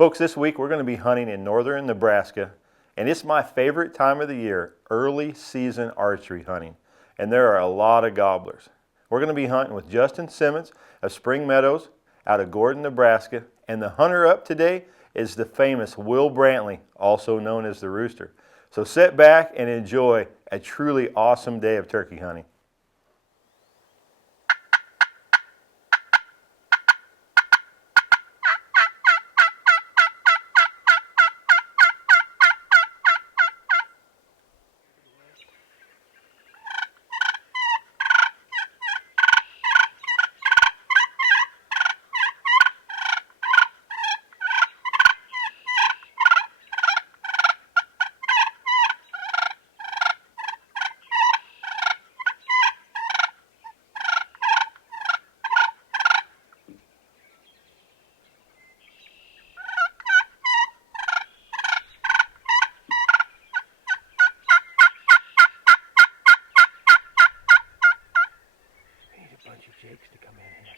Folks, this week we're going to be hunting in northern Nebraska, and it's my favorite time of the year, early season archery hunting. And there are a lot of gobblers. We're going to be hunting with Justin Simmons of Spring Meadows out of Gordon, Nebraska, and the hunter up today is the famous Will Brantly, also known as the Rooster. So sit back and enjoy a truly awesome day of turkey hunting. Jakes to come in here.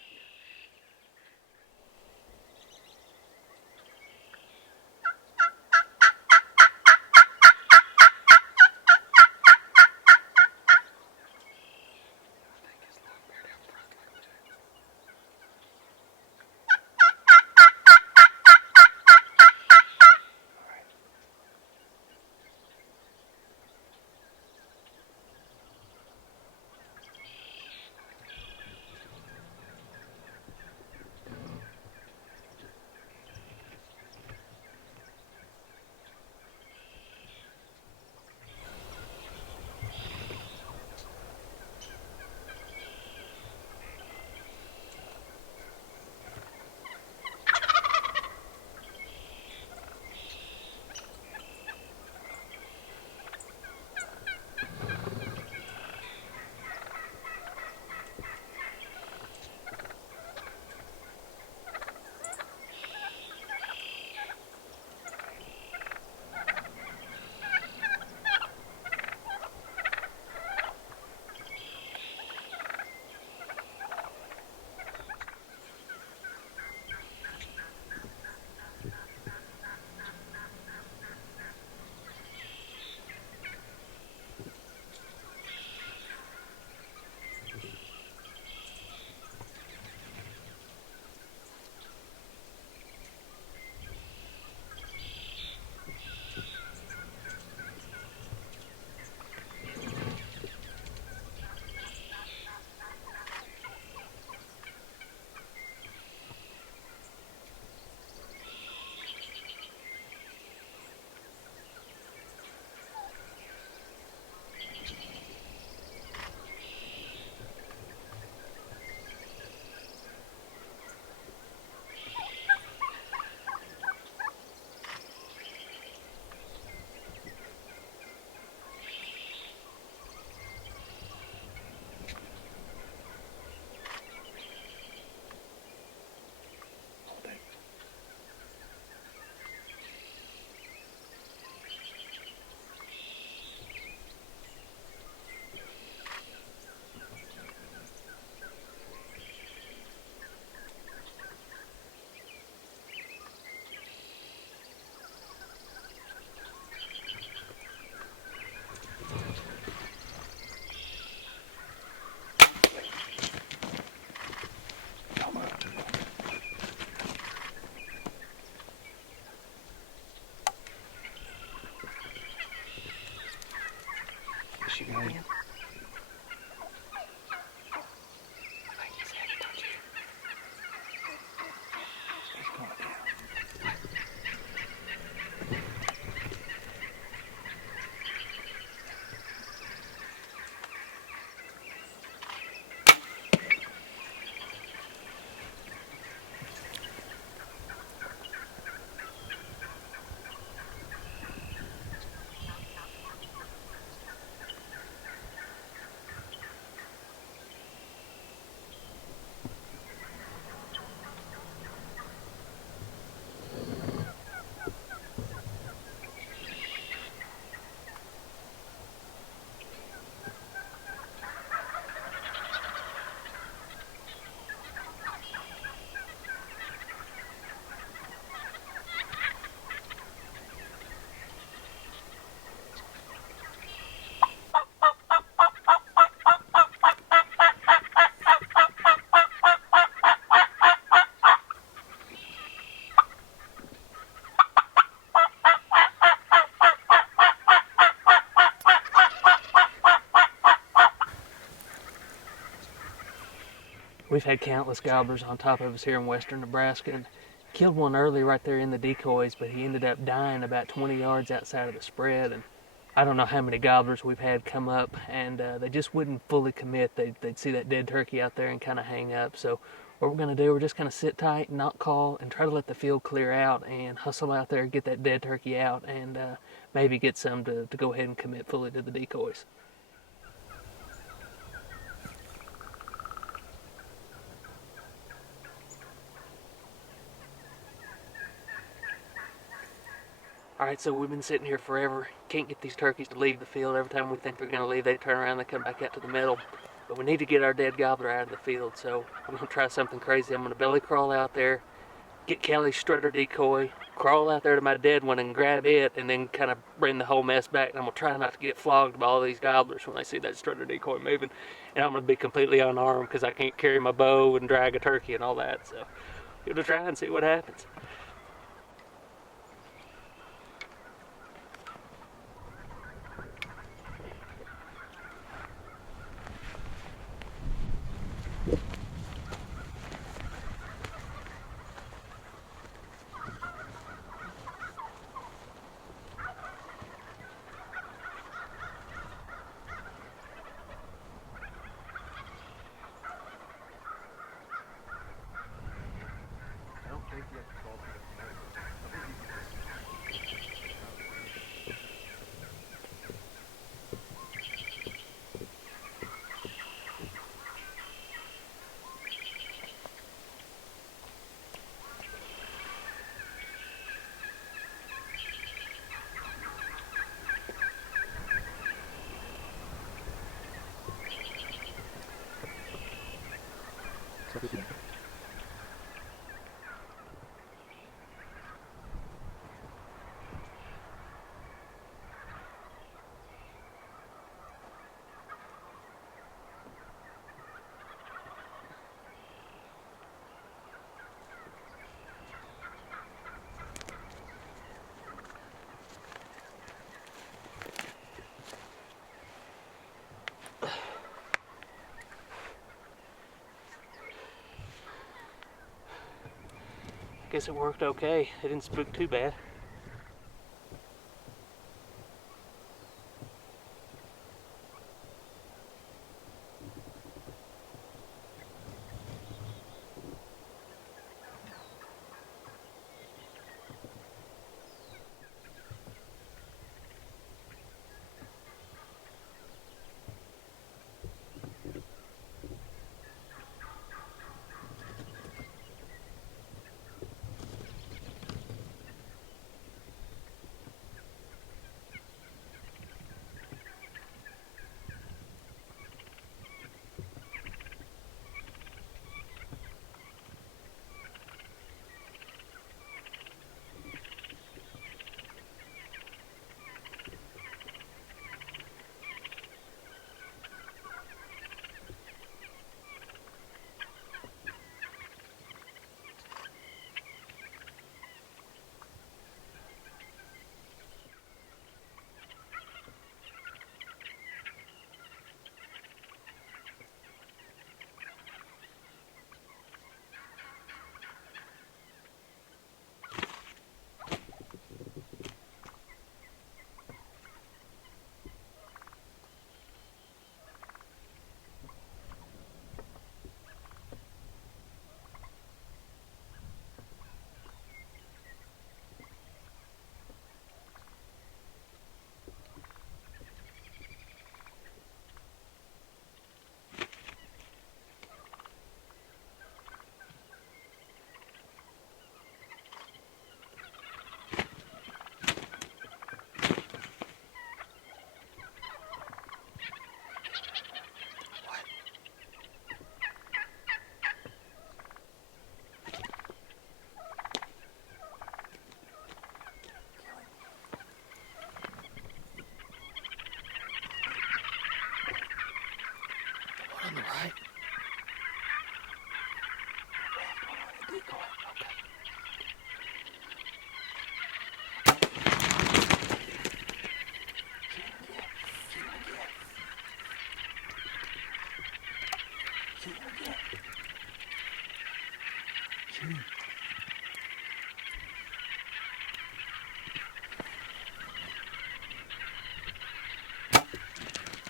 She going? We've had countless gobblers on top of us here in western Nebraska, and killed one early right there in the decoys, but he ended up dying about 20 yards outside of the spread. And I don't know how many gobblers we've had come up, and they just wouldn't fully commit. They'd see that dead turkey out there and kind of hang up. So what we're going to do, we're just going to sit tight, not call, and try to let the field clear out and hustle out there, get that dead turkey out, and maybe get some to go ahead and commit fully to the decoys. Alright, so we've been sitting here forever. Can't get these turkeys to leave the field. Every time we think they're going to leave, they turn around, they come back out to the middle. But we need to get our dead gobbler out of the field, so I'm going to try something crazy. I'm going to belly crawl out there, get Kelly's strutter decoy, crawl out there to my dead one and grab it, and then kind of bring the whole mess back. And I'm going to try not to get flogged by all these gobblers when they see that strutter decoy moving. And I'm going to be completely unarmed because I can't carry my bow and drag a turkey and all that. So we're going to try and see what happens. Guess it worked okay. It didn't spook too bad. On the right.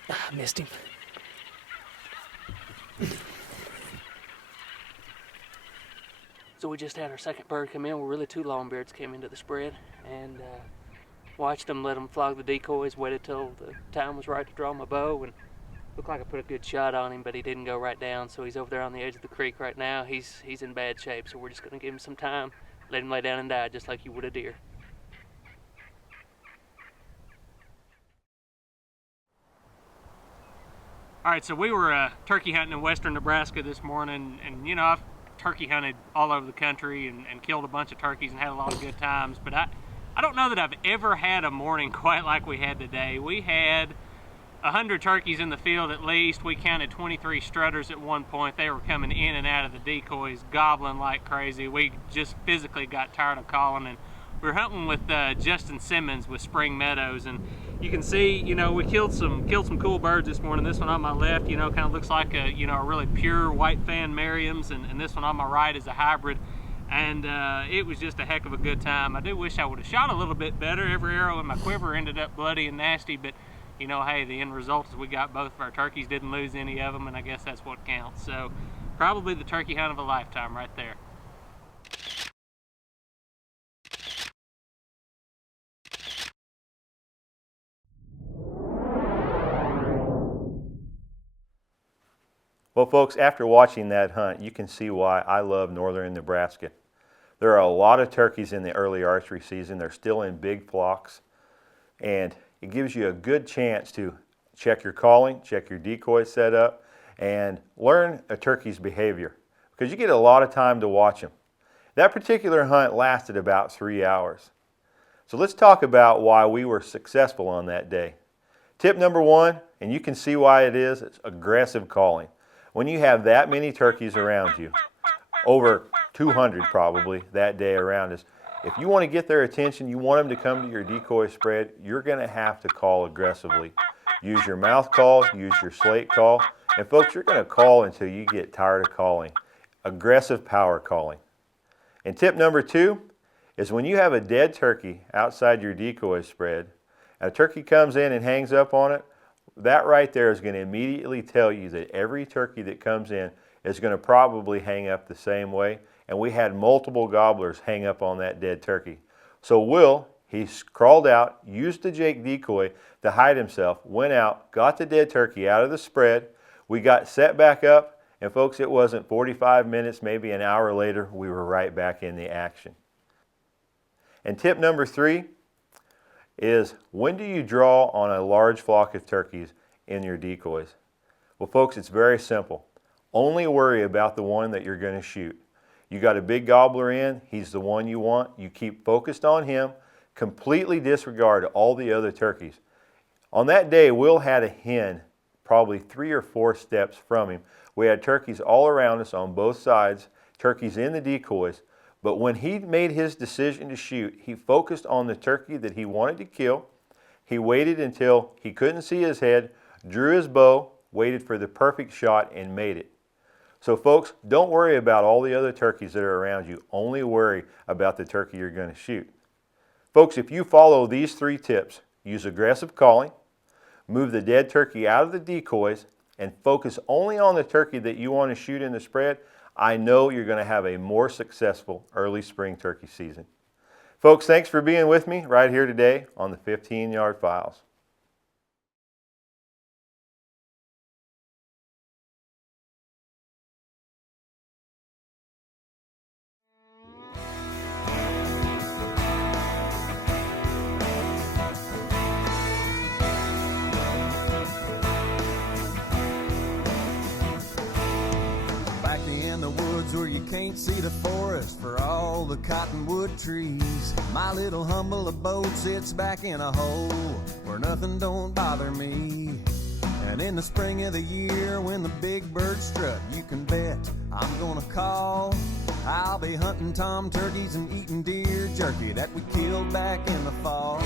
I missed him. So we just had our second bird come in. Well, really two longbeards came into the spread, and watched them, let them flog the decoys, waited till the time was right to draw my bow, and looked like I put a good shot on him, but he didn't go right down, so he's over there on the edge of the creek right now. He's in bad shape, so we're just going to give him some time, let him lay down and die just like you would a deer. All right, so we were turkey hunting in western Nebraska this morning, and you know, I've turkey hunted all over the country and killed a bunch of turkeys and had a lot of good times, but I don't know that I've ever had a morning quite like we had today. We had 100 turkeys in the field at least. We counted 23 strutters at one point. They were coming in and out of the decoys, gobbling like crazy. We just physically got tired of calling, and we were hunting with Justin Simmons with Spring Meadows, and you can see, you know, we killed some cool birds this morning. This one on my left, you know, kind of looks like a, you know, a really pure white fan Merriam's, and this one on my right is a hybrid. And it was just a heck of a good time. I do wish I would have shot a little bit better. Every arrow in my quiver ended up bloody and nasty, but you know, hey, the end result is we got both of our turkeys, didn't lose any of them, and I guess that's what counts. So probably the turkey hunt of a lifetime right there. Well, folks, after watching that hunt, you can see why I love northern Nebraska. There are a lot of turkeys in the early archery season. They're still in big flocks, and it gives you a good chance to check your calling, check your decoy setup, and learn a turkey's behavior, because you get a lot of time to watch them. That particular hunt lasted about 3 hours. So let's talk about why we were successful on that day. Tip number one, and you can see why it is, it's aggressive calling. When you have that many turkeys around you, over 200 probably that day around us, if you want to get their attention, you want them to come to your decoy spread, you're going to have to call aggressively. Use your mouth call, use your slate call, and folks, you're going to call until you get tired of calling. Aggressive power calling. And tip number two is when you have a dead turkey outside your decoy spread, and a turkey comes in and hangs up on it, that right there is going to immediately tell you that every turkey that comes in is going to probably hang up the same way. And we had multiple gobblers hang up on that dead turkey. So Will, he crawled out, used the Jake decoy to hide himself, went out, got the dead turkey out of the spread. We got set back up, and folks, it wasn't 45 minutes, maybe an hour later, we were right back in the action. And tip number three is, when do you draw on a large flock of turkeys in your decoys? Well, folks, it's very simple. Only worry about the one that you're going to shoot. You got a big gobbler in, he's the one you want. You keep focused on him, completely disregard all the other turkeys. On that day, Will had a hen probably 3 or 4 steps from him. We had turkeys all around us on both sides, turkeys in the decoys. But when he made his decision to shoot, he focused on the turkey that he wanted to kill. He waited until he couldn't see his head, drew his bow, waited for the perfect shot, and made it. So folks, don't worry about all the other turkeys that are around you. Only worry about the turkey you're going to shoot. Folks, if you follow these 3 tips, use aggressive calling, move the dead turkey out of the decoys, and focus only on the turkey that you want to shoot in the spread, I know you're going to have a more successful early spring turkey season. Folks, thanks for being with me right here today on the 15-Yard Files. Where you can't see the forest for all the cottonwood trees. My little humble abode sits back in a hole where nothing don't bother me. And in the spring of the year when the big birds strut, you can bet I'm gonna call. I'll be hunting tom turkeys and eating deer jerky that we killed back in the fall.